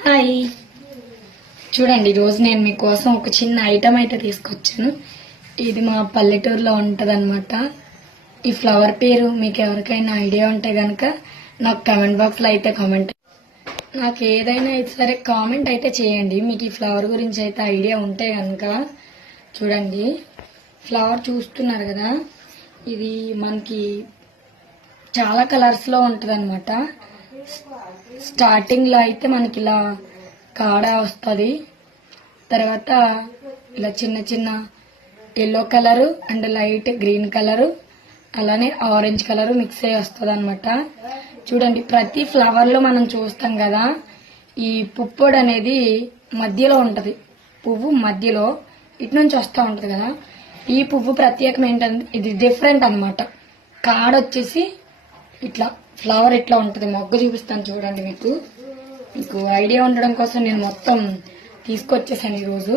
Hi, చూడండి ఈరోజు నేను మీకోసం ఒక చిన్న ఐటమ్ అయితే తీసుకొచ్చాను. ఇది మా పల్లెటూరులో ఉంటది అనమాట. ఈ ఫ్లవర్ పేరు మీకు ఎవరికైనా ఐడియా ఉంటే గనక నాకు కామెంట్ బాక్స్ లో అయితే కామెంట్, నాకు ఏదైనా సరే కామెంట్ అయితే చేయండి. మీకు ఈ ఫ్లవర్ గురించి అయితే ఐడియా ఉంటే గనక. చూడండి, ఫ్లవర్ చూస్తున్నారు కదా, ఇది మనకి చాలా కలర్స్ లో ఉంటది అనమాట. స్టార్టింగ్ లో అయితే మనకి ఇలా కాడ వస్తుంది, తర్వాత ఇలా చిన్న చిన్న yellow colour and light green colour అలానే ఆరెంజ్ కలరు మిక్స్ అయ్యి వస్తుంది అనమాట. చూడండి, ప్రతి ఫ్లవర్ లో మనం చూస్తాం కదా, ఈ పుప్పొడి అనేది మధ్యలో ఉంటది. పువ్వు మధ్యలో ఇటు నుంచి వస్తూ ఉంటది కదా. ఈ పువ్వు ప్రత్యేకం ఏంటంటే ఇది డిఫరెంట్ అనమాట. కాడ వచ్చేసి ఇట్లా ఫ్లవర్ ఇట్లా ఉంటది. మొగ్గ చూపిస్తాను చూడండి, మీకు ఐడియా ఉండడం కోసం నేను మొత్తం తీసుకొచ్చేసాను ఈరోజు.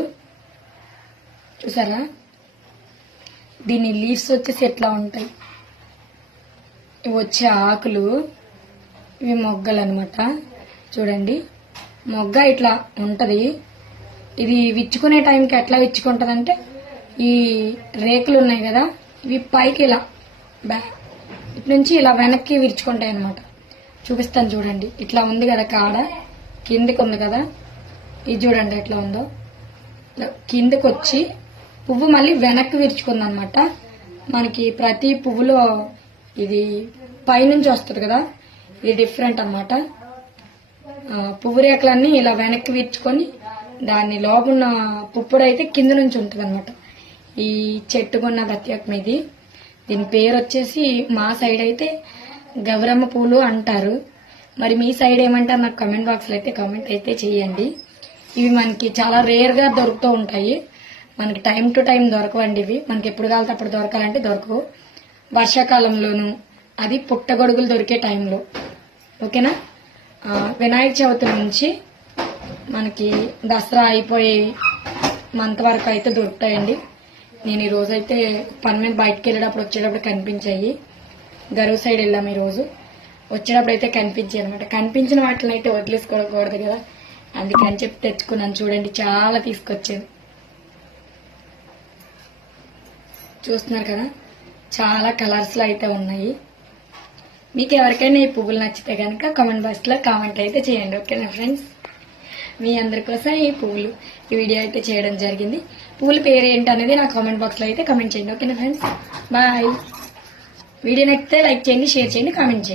చూసారా, దీని లీవ్స్ వచ్చేసి ఎట్లా ఉంటాయి, ఇవి వచ్చే ఆకులు, ఇవి మొగ్గలు అనమాట. చూడండి, మొగ్గ ఇట్లా ఉంటది. ఇది విచ్చుకునే టైంకి ఎట్లా విచ్చుకుంటదంటే, ఈ రేకులు ఉన్నాయి కదా, ఇవి పైకి ఇలా ఇటు నుంచి ఇలా వెనక్కి విరుచుకుంటాయి అనమాట. చూపిస్తాను చూడండి, ఇట్లా ఉంది కదా కాడ, కిందికి ఉంది కదా, ఇది చూడండి ఎట్లా ఉందో. కిందికి వచ్చి పువ్వు మళ్ళీ వెనక్కి విరుచుకుంది అనమాట. మనకి ప్రతి పువ్వులో ఇది పైనుంచి వస్తుంది కదా, ఇది డిఫరెంట్ అనమాట. పువ్వు రేఖలన్నీ ఇలా వెనక్కి విరుచుకొని దాని లోపల పుప్పుడు అయితే కింద నుంచి ఉంటుంది అనమాట. ఈ చెట్టుకున్న ప్రత్యేకం ఇది. దీని పేరు వచ్చేసి మా సైడ్ అయితే గౌరమ్మ పూలు అంటారు. మరి మీ సైడ్ ఏమంటారు నాకు కమెంట్ బాక్స్ లో అయితే కామెంట్ అయితే చేయండి. ఇవి మనకి చాలా రేర్ గా దొరుకుతూ ఉంటాయి. మనకి టైం టు టైం దొరకవండి ఇవి. మనకి ఎప్పుడు కావాలంటే అప్పుడు దొరకాలంటే దొరకవు. వర్షాకాలంలోను, అది పుట్టగొడుగులు దొరికే టైంలో. ఓకేనా. వినాయక చవితి నుంచి మనకి దసరా అయిపోయే మంత్ వరకు అయితే దొరుకుతాయండి. నేను ఈ రోజు అయితే పని మీద బయటకు వెళ్ళేటప్పుడు వచ్చేటప్పుడు కనిపించాయి. గరువు సైడ్ వెళ్ళాము ఈ రోజు. వచ్చేటప్పుడు అయితే కనిపించాయి అనమాట. కనిపించిన వాటిని అయితే వదిలేసుకోకూడదు కదా, అందుకని చెప్పి తెచ్చుకున్నాను. చూడండి, చాలా తీసుకొచ్చాను. చూస్తున్నారు కదా, చాలా కలర్స్ లో అయితే ఉన్నాయి. మీకు ఎవరికైనా ఈ పువ్వులు నచ్చితే కనుక కామెంట్ బాక్స్ లో కామెంట్ అయితే చేయండి. ఓకేనా ఫ్రెండ్స్, మీ అందరి కోసం ఈ పువ్వులు ఈ వీడియో అయితే చేయడం జరిగింది. పువ్వుల పేరు ఏంటి అనేది నా కామెంట్ బాక్స్ లో అయితే కామెంట్ చేయండి. ఓకేనా ఫ్రెండ్స్, బాయ్. వీడియో నచ్చితే లైక్ చేయండి, షేర్ చేయండి, కామెంట్ చేయండి.